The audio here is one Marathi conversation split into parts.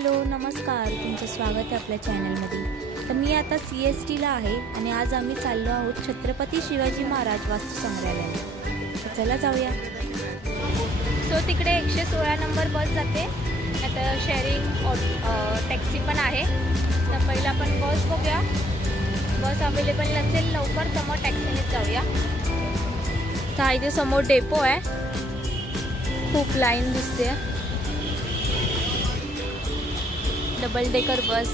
हॅलो नमस्कार, तुमचं स्वागत आहे आपल्या चॅनलमध्ये। तर मी आता CSTला आहे आणि आज आम्ही चाललो आहोत छत्रपती शिवाजी महाराज वास्तू संग्रहालयाला। तर चला जाऊया। सो तिकडे 116 नंबर बस जाते, आता शेअरिंग टॅक्सी पण आहे। तर पहिला आपण बस बघूया, बस अवेलेबल नसेल लवकर तर मग टॅक्सीने जाऊया। तर इथे समोर डेपो आहे, खूप लाईन दिसते। Double decker bus.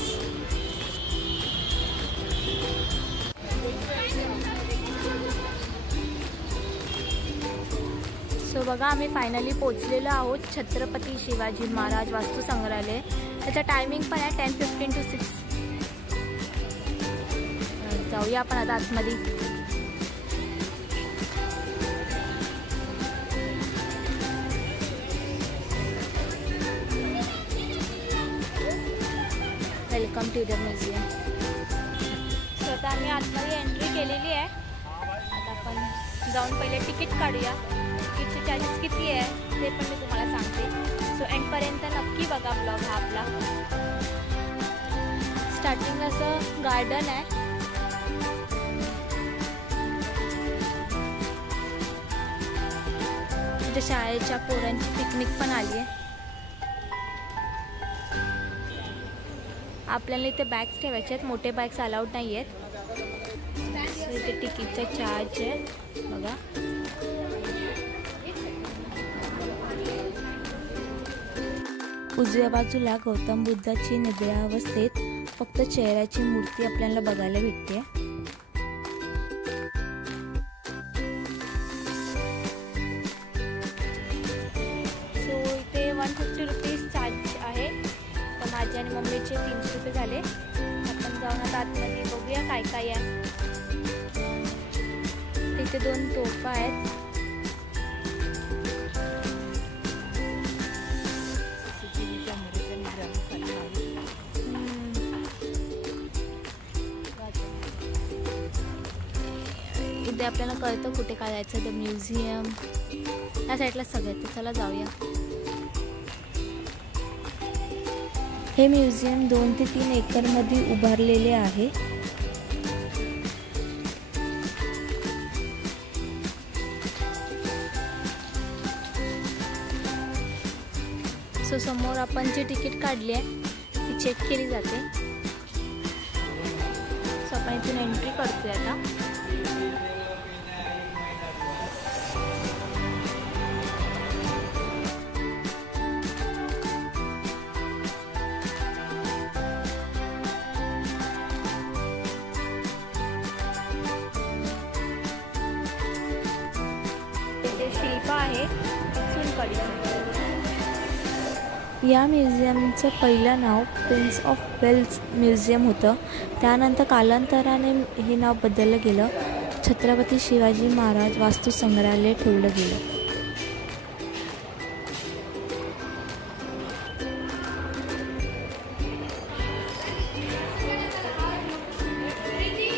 सो बघा, आम्ही फायनली पोहोचलेलो आहोत छत्रपती शिवाजी महाराज वास्तू संग्रहालय। त्याचा टायमिंग पण आहे 10:15 to 6। जाऊया आपण आता आतमध्ये। Welcome to the museum. स्वतः आम्ही आतमध्ये एंट्री केलेली आहे। आता आपण जाऊन पहिले तिकीट काढूया। तिकीटचे चार्जेस किती आहे ते पण मी तुम्हाला सांगते। सो एंडपर्यंत नक्की बघा ब्लॉग हा आपला। स्टार्टिंग असं गार्डन आहे, इथे शाळेच्या पोरांची पिकनिक पण आली आहे। आपल्याला इथे बॅग्स ठेवायचे आहेत, मोठे बॅग्स अलाउड नाही आहेत। इथे तिकीटचा चार्ज आहे बघा। उजव्या बाजूला गौतम बुद्धाची निद्रावस्थेत फक्त चेहऱ्याची मूर्ती आपल्याला बघायला भेटते। सो इथे 150 रुपीज चार्ज आहे। माझे आणि मम्मीचे 300 रुपये झाले। आपण जाऊन आता आतमध्ये बघूया काय काय आहे। तिथे 2 तोफा आहेत। इथे आपल्याला कळतं कुठे काय जायचं, द म्युझियम या साईडला सगळं। तर चला जाऊया। हे म्युझियम 2 ते 3 एकरमध्ये उभारलेले आहे। सो समोर आपण जी तिकीट काढली आहे ती चेक केली जाते। सो आपण इथून एंट्री करतोय आता। शिल्प आहे या म्युझियमचं पहिलं नाव प्रिन्स ऑफ वेल्स म्युझियम होतं। त्यानंतर कालांतराने हे नाव बदललं गेलं, छत्रपती शिवाजी महाराज वास्तू संग्रहालय ठेवलं गेलं।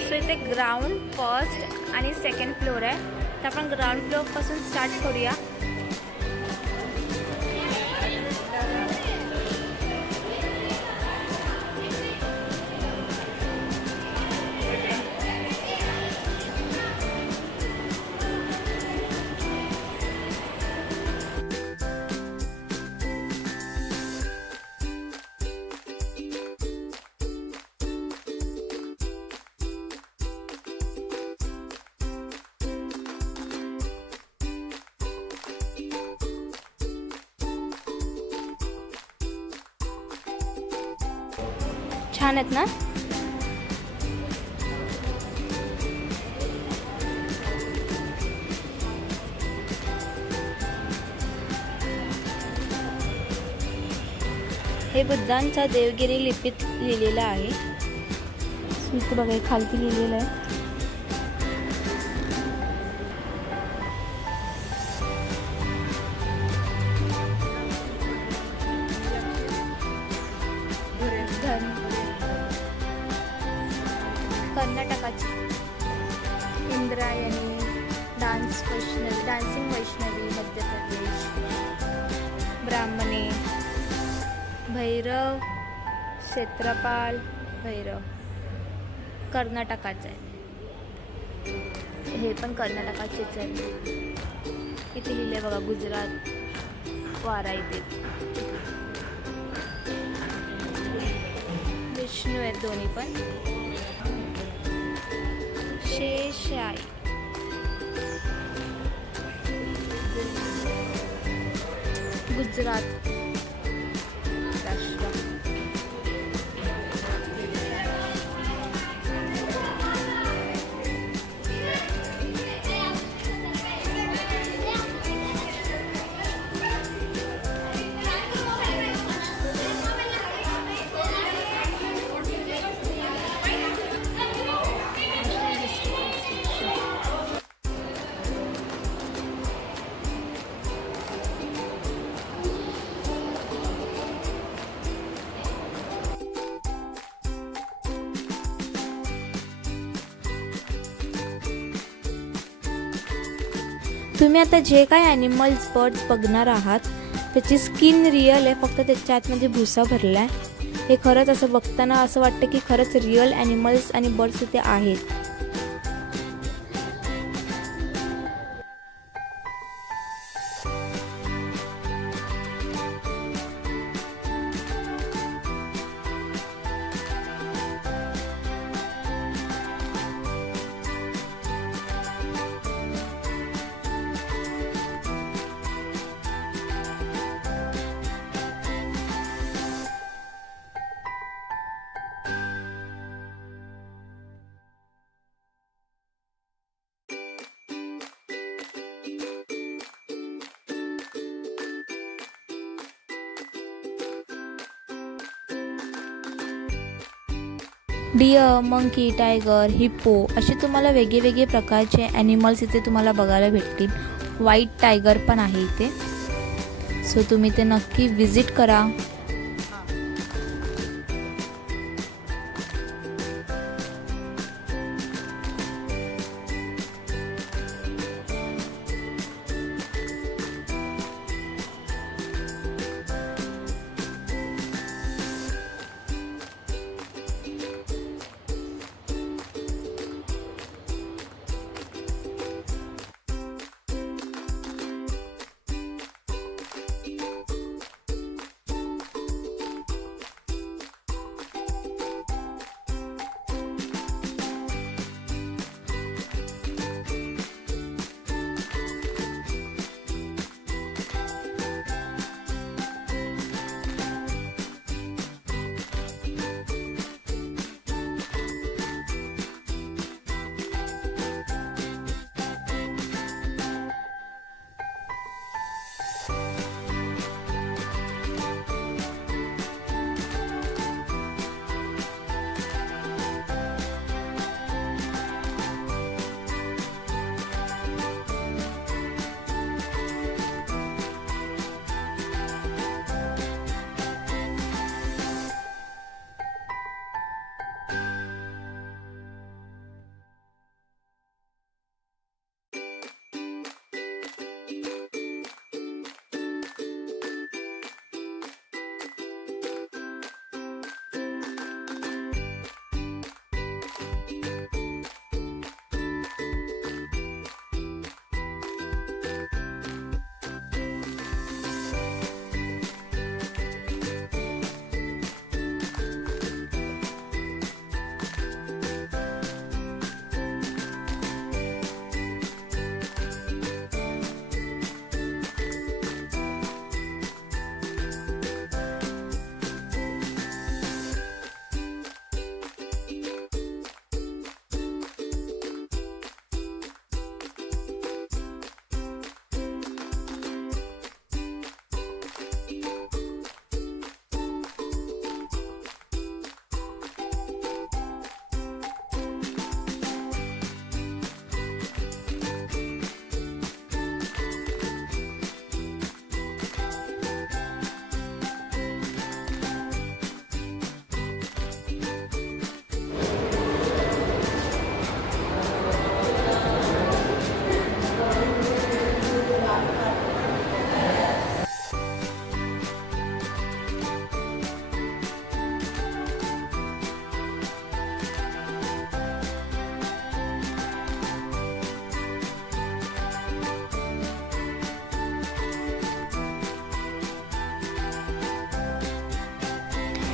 सो इथे ग्राउंड, फर्स्ट आणि सेकंड फ्लोर आहे। तर आपण ग्राउंड फ्लोर पासून स्टार्ट करूया। छान आहेत ना? हे बुद्धांचा देवगिरी लिपीत लिहिलेलं आहे। इथे बघा खालती लिहिलेलं आहे। कर्नाटकाची इंद्रायणी डान्सिंग वैष्णवी मध्य प्रदेश, ब्राह्मणे, भैरव क्षेत्रपाल भैरव कर्नाटकाचं आहे. हे पण कर्नाटकाचेच आहे. इथे लिहिले बघा गुजरात वारा. इथे विष्णू आहेत दोन्ही पण. शेषाई गुजरात राष्ट्र. तुम्ही आता जे काय ॲनिमल्स बर्ड्स बघणार आहात त्याची स्किन रिअल आहे, फक्त त्याच्या आतमध्ये भुसा भरला आहे. हे खरंच असं बघताना असं वाटतं की खरंच रिअल ॲनिमल्स आणि बर्ड्स इथे आहेत. डिअर, मंकी, टायगर, हिप्पो असे तुम्हाला वेगवेगळे प्रकारचे ॲनिमल्स इथे तुम्हाला बघायला भेटतील. व्हाईट टायगर पण आहे इथे. सो तुम्ही ते नक्की विजिट करा.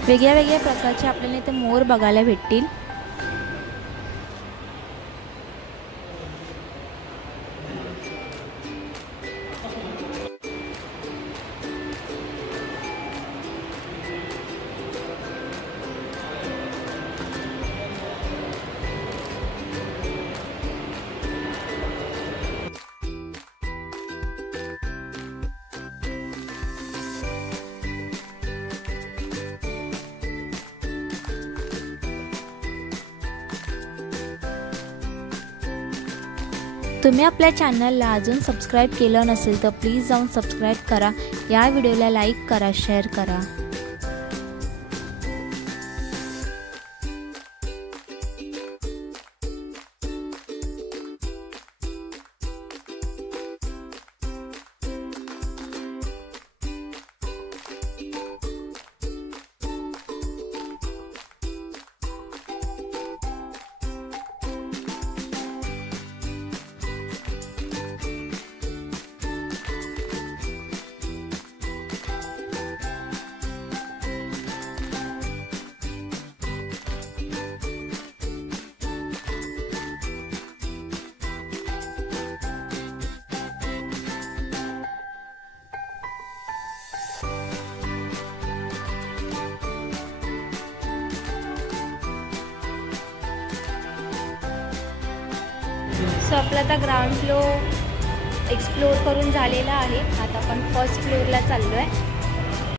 वेगळ्या वेगळ्या प्रकारचे आपल्याला इथे मोर बघायला भेटतील। तुम्ही आपल्या चॅनलला अजून सबस्क्राईब केलं नसेल तर प्लीज जाऊन सबस्क्राईब करा। या व्हिडिओला लाईक करा, शेअर करा। सो आपला आता ग्राउंड फ्लोर एक्सप्लोर करून झालेला आहे। आता आपण फर्स्ट फ्लोअरला चाललो आहे।